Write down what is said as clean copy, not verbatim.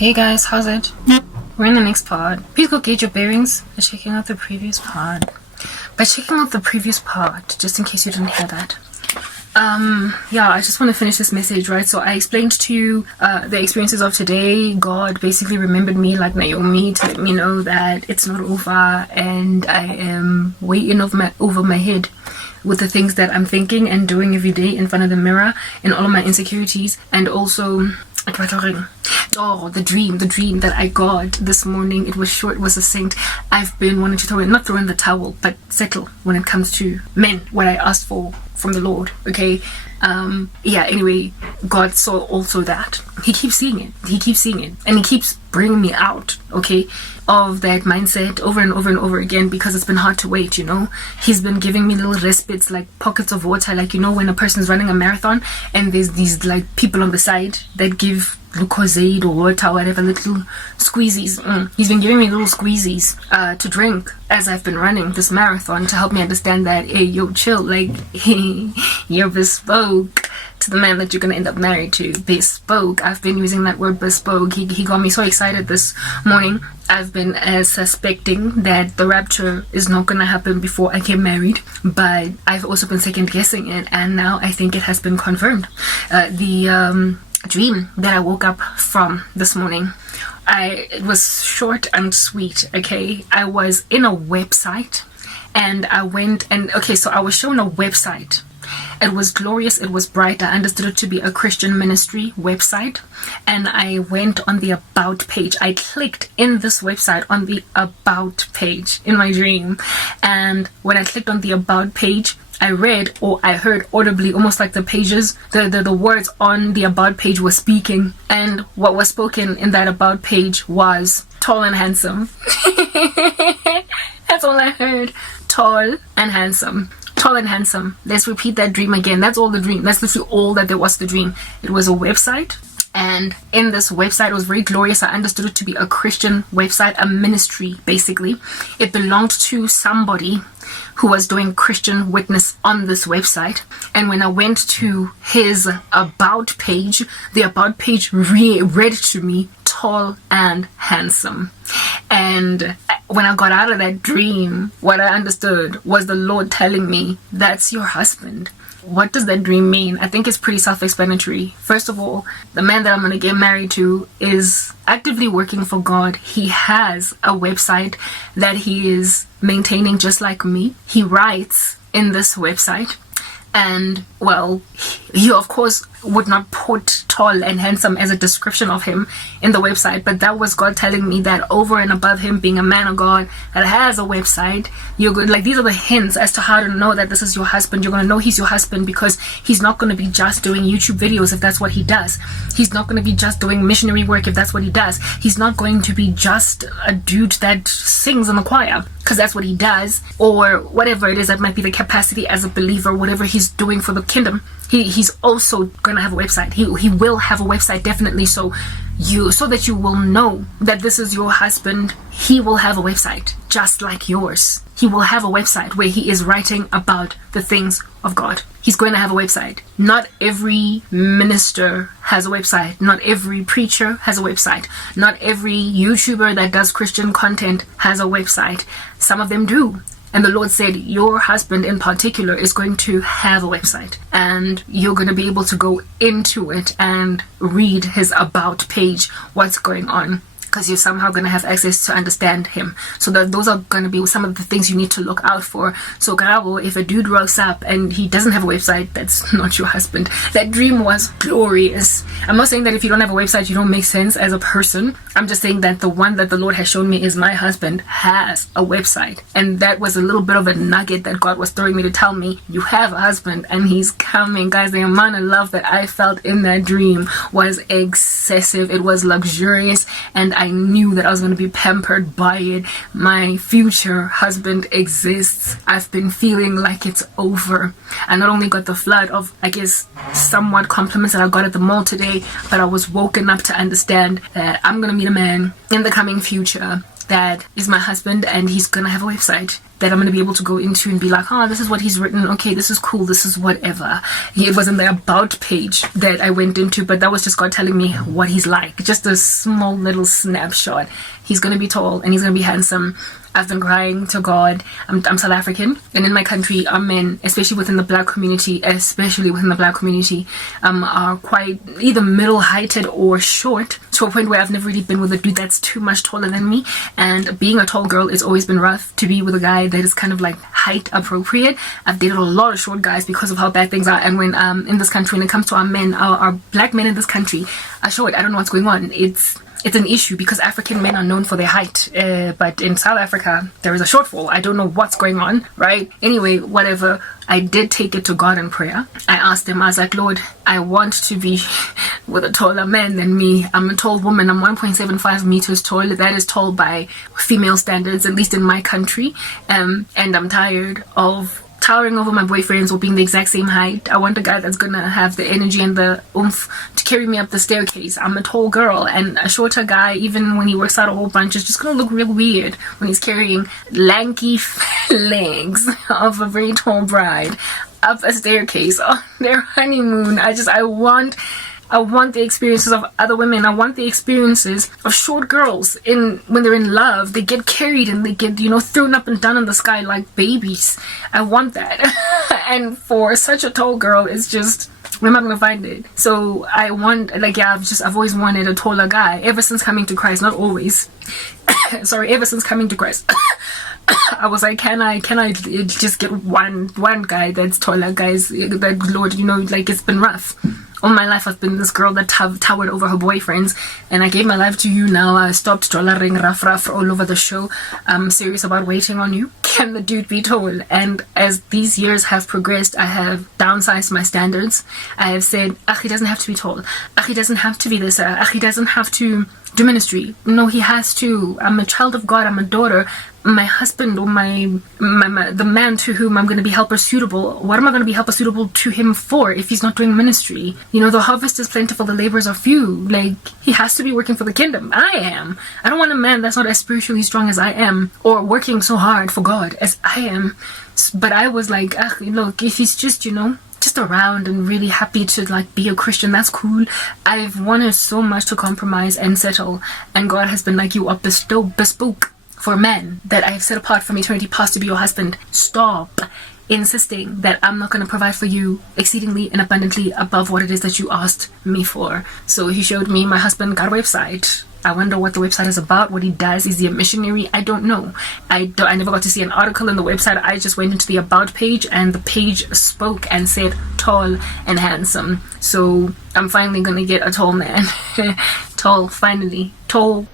Hey guys, how's it? We're in the next pod. Please go gauge your bearings by checking out the previous pod. Just in case you didn't hear that. I just want to finish this message, right? So I explained to you the experiences of today. God basically remembered me like Naomi to let me know that it's not over and I am way in over my head with the things that I'm thinking and doing every day in front of the mirror and all of my insecurities. And also the dream that I got this morning. It was short, it was succinct. I've been wanting to not throw in the towel, but settle when it comes to men, what I asked for from the Lord. Okay. Anyway, God saw also that. He keeps seeing it and he keeps bringing me out, okay, of that mindset over and over and over again, because it's been hard to wait. He's been giving me little respites, like pockets of water, like when a person's running a marathon and there's these like people on the side that give glucosade or water or whatever, little squeezies. He's been giving me little squeezies to drink as I've been running this marathon to help me understand that, hey, yo, chill, like you're bespoke to the man that you're gonna end up married to. Bespoke. I've been using that word bespoke. He got me so excited this morning. I've been suspecting that the rapture is not gonna happen before I get married, but I've also been second guessing it, and now I think it has been confirmed. The dream that I woke up from this morning, it was short and sweet. Okay, I was in a website and I went and so I was shown a website. It was glorious, it was bright. I understood it to be a Christian ministry website, and I went on the about page. I clicked in this website on the about page in my dream, and when I clicked on the about page, I read, or I heard audibly, almost like the pages, the words on the about page were speaking, and what was spoken in that about page was tall and handsome. That's all I heard. Tall and handsome. Tall and handsome. Let's repeat that dream again. That's all the dream. That's literally all that there was the dream. It was a website, and in this website, it was very glorious. I understood it to be a Christian website, a ministry, basically. It belonged to somebody who was doing Christian witness on this website. And when I went to his about page, the about page read to me tall and handsome. And when I got out of that dream, what I understood was the Lord telling me, that's your husband. What does that dream mean? I think it's pretty self-explanatory. First of all, the man that I'm going to get married to is actively working for God. He has a website that he is maintaining just like me. He writes in this website. And, well, he of course would not put tall and handsome as a description of him in the website, but that was God telling me that over and above him being a man of God that has a website, you're good. Like, these are the hints as to how to know that this is your husband. You're going to know he's your husband because he's not going to be just doing YouTube videos if that's what he does. He's not going to be just doing missionary work if that's what he does. He's not going to be just a dude that sings in the choir because that's what he does, or whatever it is that might be the capacity as a believer, whatever he's doing for the kingdom. He's also going to have a website. He will have a website, definitely, so that you will know that this is your husband. He will have a website just like yours. He will have a website where he is writing about the things of God. He's going to have a website. Not every minister has a website. Not every preacher has a website. Not every YouTuber that does Christian content has a website. Some of them do. And the Lord said, your husband in particular is going to have a website, and you're going to be able to go into it and read his about page, what's going on, because you're somehow going to have access to understand him. So those are going to be some of the things you need to look out for. So Karabo, if a dude rocks up and he doesn't have a website, that's not your husband. That dream was glorious. I'm not saying that if you don't have a website, you don't make sense as a person. I'm just saying that the one that the Lord has shown me is my husband has a website. And that was a little bit of a nugget that God was throwing me to tell me, you have a husband and he's coming. Guys, the amount of love that I felt in that dream was excessive. It was luxurious, and I knew that I was going to be pampered by it. My future husband exists. I've been feeling like it's over. I not only got the flood of, I guess, somewhat compliments that I got at the mall today, but I was woken up to understand that I'm going to meet a man in the coming future that is my husband, and he's gonna have a website that I'm gonna be able to go into and be like, oh, this is what he's written. Okay, this is cool. This is whatever. It wasn't the about page that I went into, but that was just God telling me what he's like. Just a small little snapshot. He's gonna be tall and he's gonna be handsome. I've been crying to God. I'm South African, and in my country, our men, especially within the black community, are quite either middle-heighted or short, to a point where I've never really been with a dude that's too much taller than me. And being a tall girl, it's always been rough to be with a guy that is kind of like height appropriate. I've dated a lot of short guys because of how bad things are. And when in this country, when it comes to our men, our black men in this country are short. I don't know what's going on. It's an issue because African men are known for their height, but in South Africa there is a shortfall. I don't know what's going on, right? Anyway, whatever. I did take it to God in prayer. I asked him, I was like, Lord, I want to be with a taller man than me. I'm a tall woman. I'm 1.75 meters tall. That is tall by female standards, at least in my country. And I'm tired of towering over my boyfriends or being the exact same height. I want a guy that's gonna have the energy and the oomph to carry me up the staircase. I'm a tall girl, and a shorter guy, even when he works out a whole bunch, is just gonna look real weird when he's carrying lanky legs of a very tall bride up a staircase on their honeymoon. I want the experiences of other women. I want the experiences of short girls when they're in love. They get carried and they get, thrown up and down in the sky like babies. I want that. And for such a tall girl, it's just, where am I going to find it? So I want, I've always wanted a taller guy ever since coming to Christ. Not always. Sorry, ever since coming to Christ. I was like, can I just get one guy that's taller, guys? That, Lord, it's been rough. All my life I've been this girl that towered over her boyfriends, and I gave my life to you now. I stopped dollaring rough all over the show. I'm serious about waiting on you. Can the dude be tall? And as these years have progressed, I have downsized my standards. I have said, he doesn't have to be tall. He doesn't have to be this. He doesn't have to do ministry. No, he has to. I'm a child of God. I'm a daughter. My husband, or the man to whom I'm going to be helper suitable, what am I going to be helper suitable to him for if he's not doing ministry? The harvest is plentiful, the laborers are few. He has to be working for the kingdom. I am. I don't want a man that's not as spiritually strong as I am, or working so hard for God as I am. But I was like, look, if he's just, just around and really happy to be a Christian, that's cool. I've wanted so much to compromise and settle, and God has been like, you are bespoke for men that I have set apart from eternity past to be your husband. Stop insisting that I'm not going to provide for you exceedingly and abundantly above what it is that you asked me for. So he showed me. My husband got a website. I wonder what the website is about, what he does. Is he a missionary? I don't know. I never got to see an article in the website. I just went into the about page, and the page spoke and said tall and handsome. So I'm finally gonna get a tall man. Tall, finally. Tall.